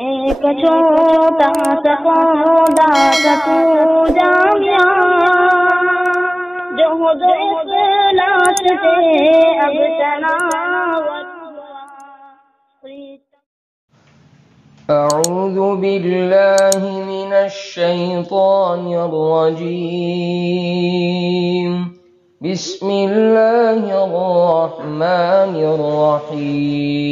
एक छोटा सा पौधा सा तू जामिया, जो इखलास से अब तनावत हुआ। أعوذ بالله من الشيطان الرجيم. بسم الله الرحمن الرحيم.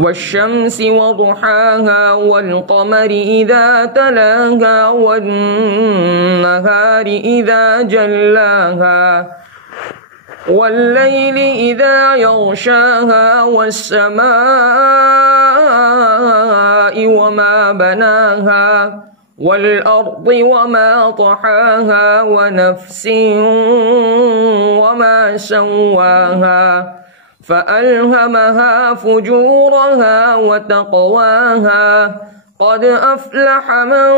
والشمس وضحاها والقمر إذا تلاها والنهار إذا جلاها والليل إذا يغشاها والسماء وما بناها والأرض وما طحاها ونفس وما سواها فألهمها فجورها وتقواها. قد أفلح من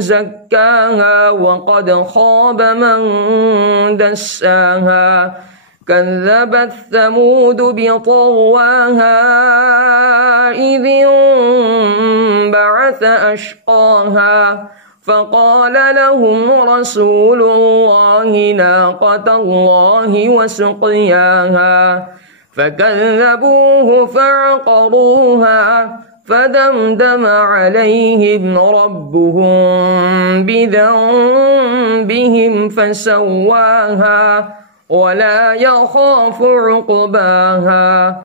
زكاها وقد خاب من دساها. كذبت ثمود بطغواها إذ انبعث أشقاها فقال لهم رسول الله ناقة الله وسقياها فكذبوه فعقروها فدمدم عليهم ربهم بذنبهم فسواها ولا يخاف عقباها.